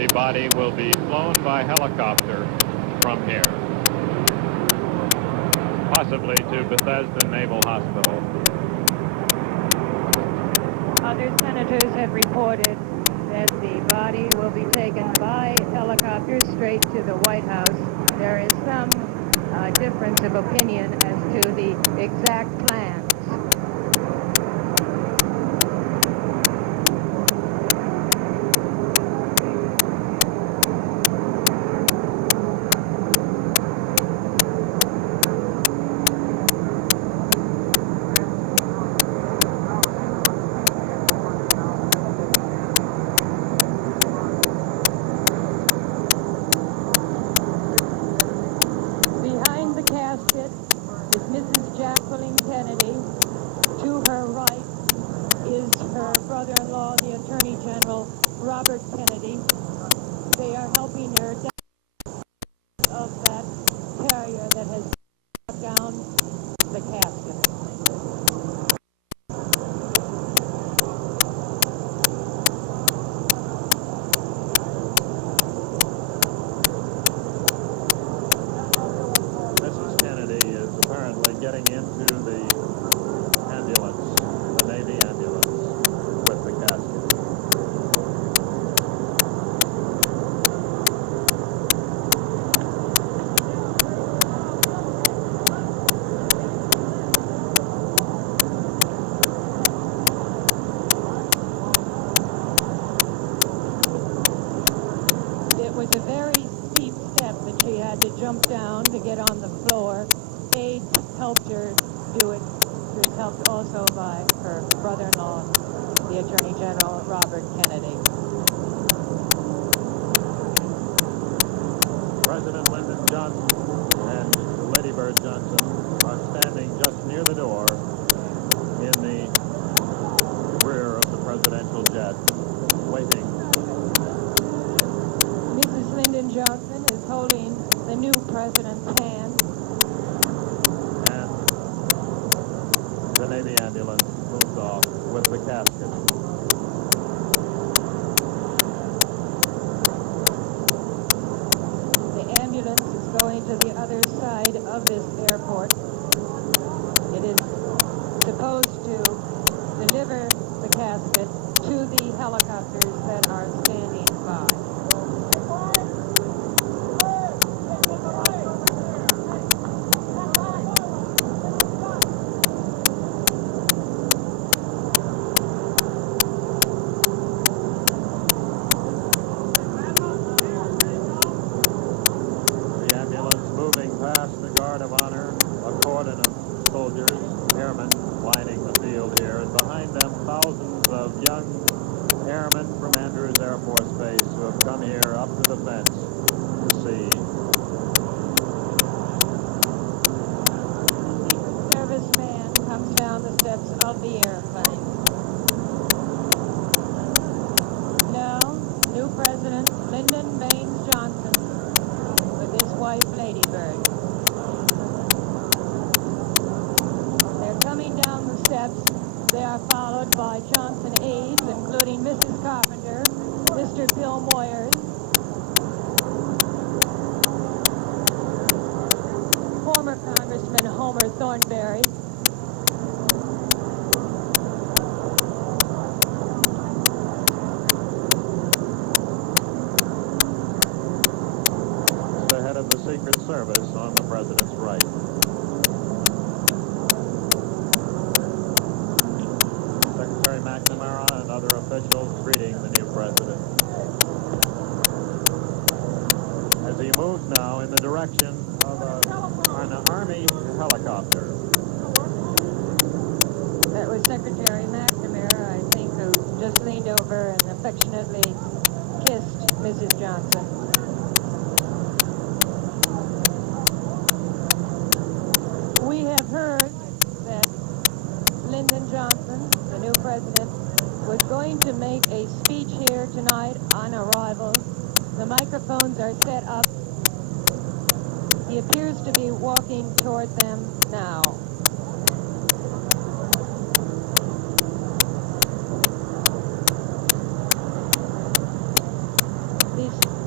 the body will be flown by helicopter from here, possibly to Bethesda Naval Hospital. Other senators have reported that the body will be taken by helicopter straight to the White House. There is some difference of opinion as to the exact plans. Jump down to get on the floor. Aides helped her do it. She was helped also by her brother-in-law, the Attorney General, Robert Kennedy. President Lyndon Johnson and Lady Bird Johnson are standing just near the door in the rear of the presidential jet, waiting. Mrs. Lyndon Johnson is holding the new president's hand. And the Navy ambulance moves off with the casket. The ambulance is going to the other side of this airport. It is supposed to deliver the casket to the helicopters that are standing by.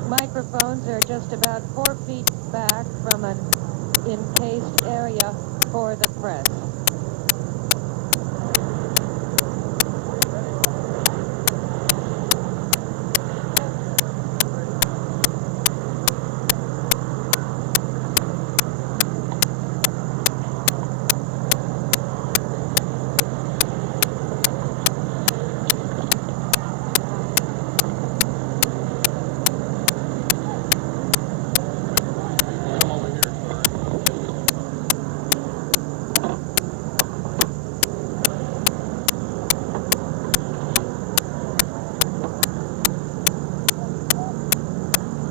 Microphones are just about 4 feet back from an encased area for the press.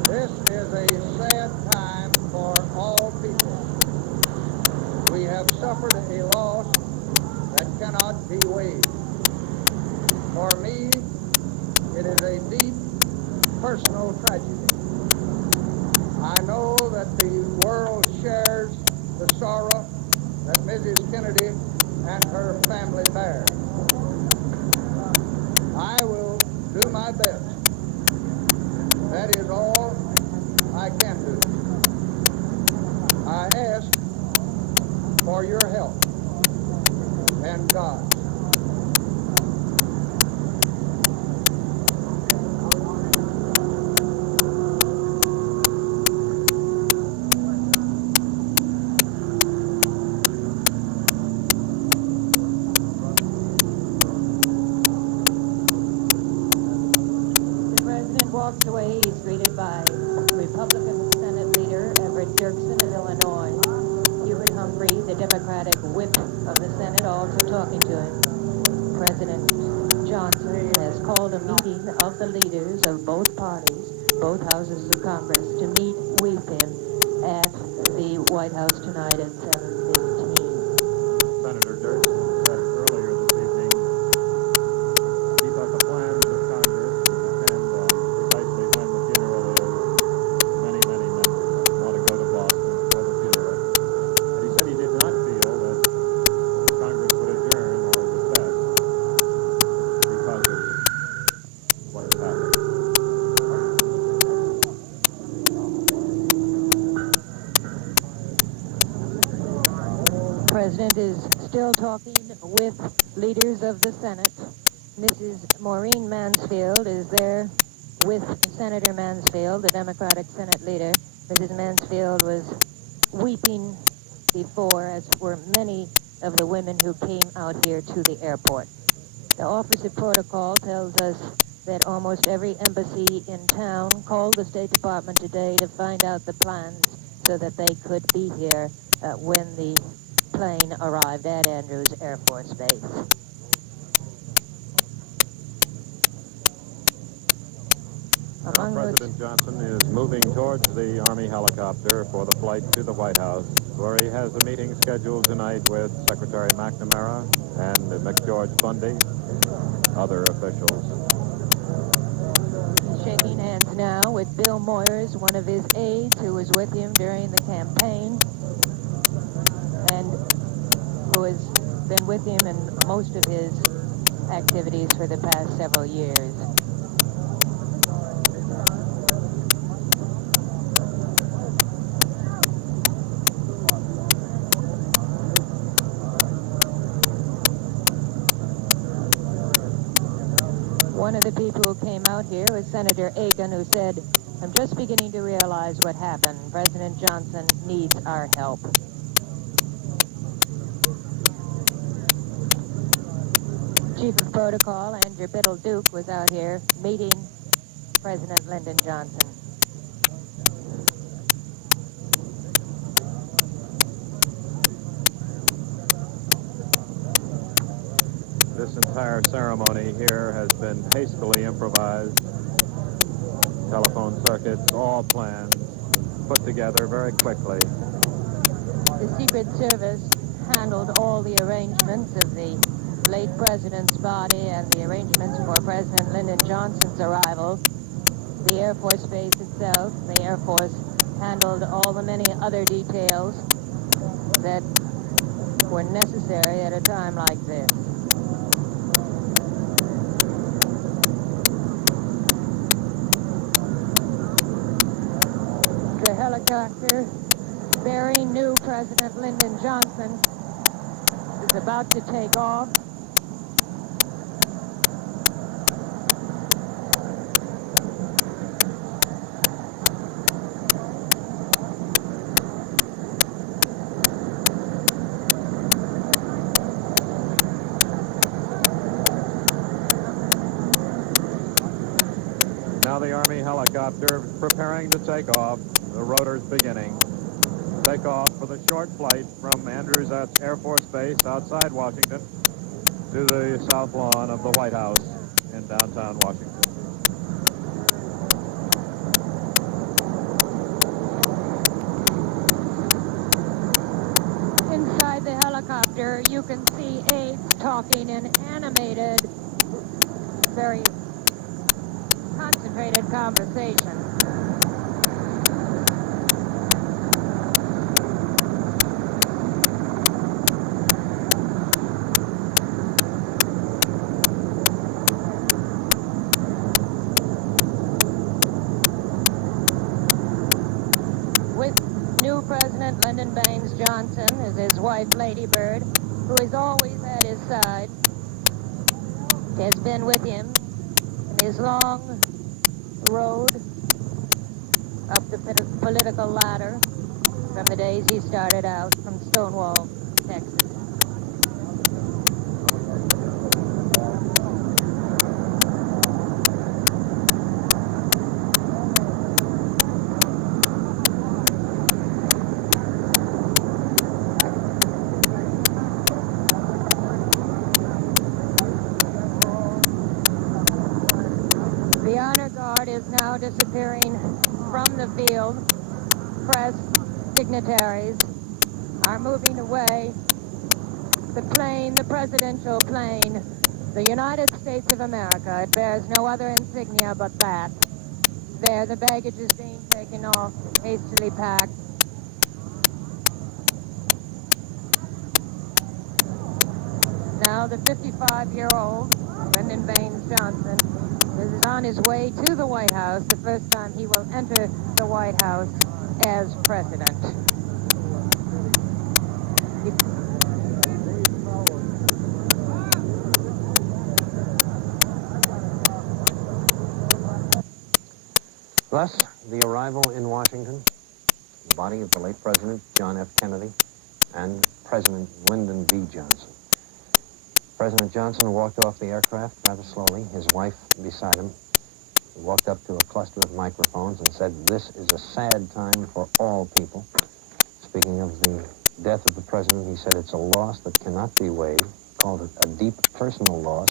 This is a sad time for all people. We have suffered a loss that cannot be weighed. For me, it is a deep personal tragedy. I know that the world shares the sorrow that Mrs. Kennedy and her family bear. I will do my best. That is all I can do. I ask for your help and God. The president walks away. He's greeted by Republican Senate Leader Everett Dirksen of Illinois. Hubert Humphrey, the Democratic whip of the Senate, also talking to him. President Johnson has called a meeting of the leaders of both parties, both houses of Congress, to meet with him at the White House tonight at 7:15. Senator Dirksen said earlier this evening he thought the plans of Congress would depend on precisely when the funeral is. Many members want to go to Boston for the funeral. But he said he did not feel that Congress would adjourn or recess because of what has happened. The President is still talking with leaders of the Senate. Mrs. Maureen Mansfield is there with Senator Mansfield, the Democratic Senate leader. Mrs. Mansfield was weeping before, as were many of the women who came out here to the airport. The Office of Protocol tells us that almost every embassy in town called the State Department today to find out the plans so that they could be here when the plane arrived at Andrews Air Force Base. Now, Among those- President Johnson is moving towards the Army helicopter for the flight to the White House, where he has a meeting scheduled tonight with Secretary McNamara and McGeorge Bundy, other officials. He's shaking hands now with Bill Moyers, one of his aides who was with him during the campaign and who has been with him in most of his activities for the past several years. One of the people who came out here was Senator Aiken, who said, "I'm just beginning to realize what happened. President Johnson needs our help." Chief of Protocol, Andrew Biddle-Duke, was out here meeting President Lyndon Johnson. This entire ceremony here has been hastily improvised. Telephone circuits, all planned, put together very quickly. The Secret Service handled all the arrangements of the late president's body and the arrangements for President Lyndon Johnson's arrival. The Air Force Base itself, the Air Force handled all the many other details that were necessary at a time like this. helicopter bearing new President Lyndon Johnson is about to take off. Now the Army helicopter preparing to take off. The rotors beginning. Take off for the short flight from Andrews Air Force Base outside Washington to the south lawn of the White House in downtown Washington. Inside the helicopter, you can see aides talking in animated, very concentrated conversation. With new President Lyndon Baines Johnson is his wife, Lady Bird, who is always at his side, has been with him in his long road up the political ladder from the days he started out from Stonewall, Texas. The honor guard is now disappearing from the field. Press dignitaries are moving away. The plane, the presidential plane, the United States of America, it bears no other insignia but that. There, the baggage is being taken off, hastily packed. Now the 55-year-old Lyndon Baines Johnson is on his way to the White House, the first time he will enter the White House as president. Thus, the arrival in Washington, the body of the late President John F. Kennedy and President Lyndon B. Johnson. President Johnson walked off the aircraft rather slowly, his wife beside him. He walked up to a cluster of microphones and said, "This is a sad time for all people." Speaking of the death of the president, he said, "It's a loss that cannot be weighed," called it a deep personal loss.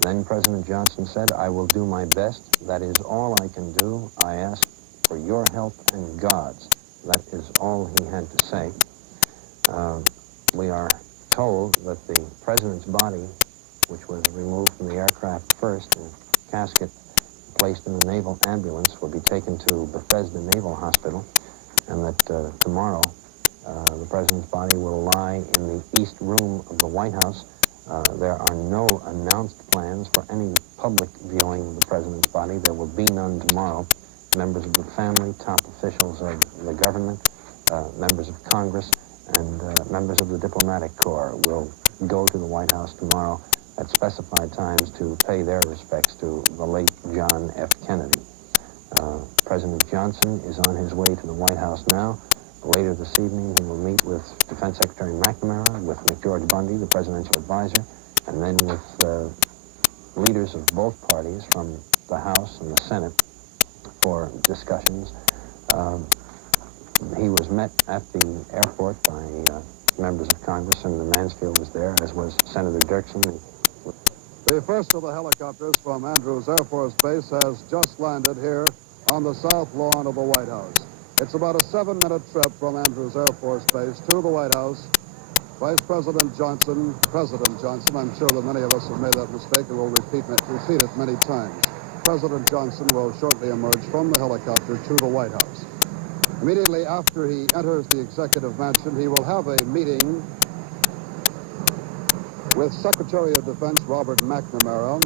Then President Johnson said, "I will do my best. That is all I can do. I ask for your help and God's." That is all he had to say. We are told that the president's body, which was removed from the aircraft first in a casket placed in a naval ambulance, will be taken to Bethesda Naval Hospital, and that tomorrow the president's body will lie in the East Room of the White House. There are no announced plans for any public viewing of the president's body. There will be none tomorrow. Members of the family, top officials of the government, members of Congress, and members of the diplomatic corps will go to the White House tomorrow at specified times to pay their respects to the late John F. Kennedy. President Johnson is on his way to the White House now. Later this evening, he will meet with Defense Secretary McNamara, with McGeorge Bundy, the presidential advisor, and then with leaders of both parties from the House and the Senate for discussions. He was met at the airport by members of Congress. Senator Mansfield was there, as was Senator Dirksen. The first of the helicopters from Andrews Air Force Base has just landed here on the south lawn of the White House. It's about a 7-minute trip from Andrews Air Force Base to the White House. Vice President Johnson, President Johnson, I'm sure that many of us have made that mistake and will repeat it many times. President Johnson will shortly emerge from the helicopter to the White House. Immediately after he enters the executive mansion, he will have a meeting with Secretary of Defense Robert McNamara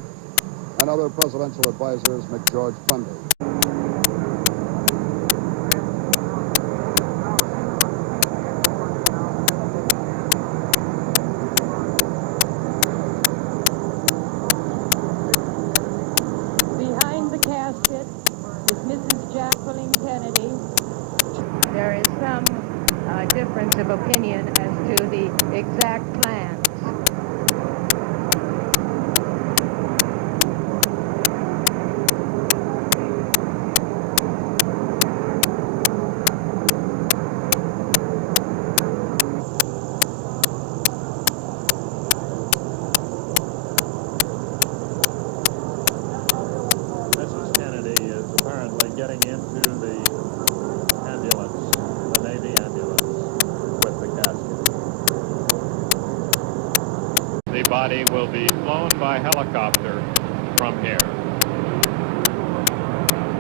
and other presidential advisors, McGeorge Bundy. of opinion as to the exact plans. Mrs. Kennedy is apparently getting into the ambulance, the Navy ambulance, with the casket. The body will be flown by helicopter from here,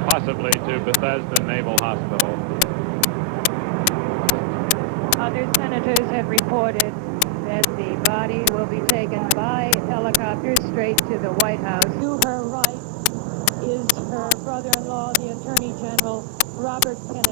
possibly to Bethesda Naval Hospital. Other senators have reported that the body will be taken by helicopter straight to the White House. To her right is her brother-in-law, the Attorney General, Robert Kennedy.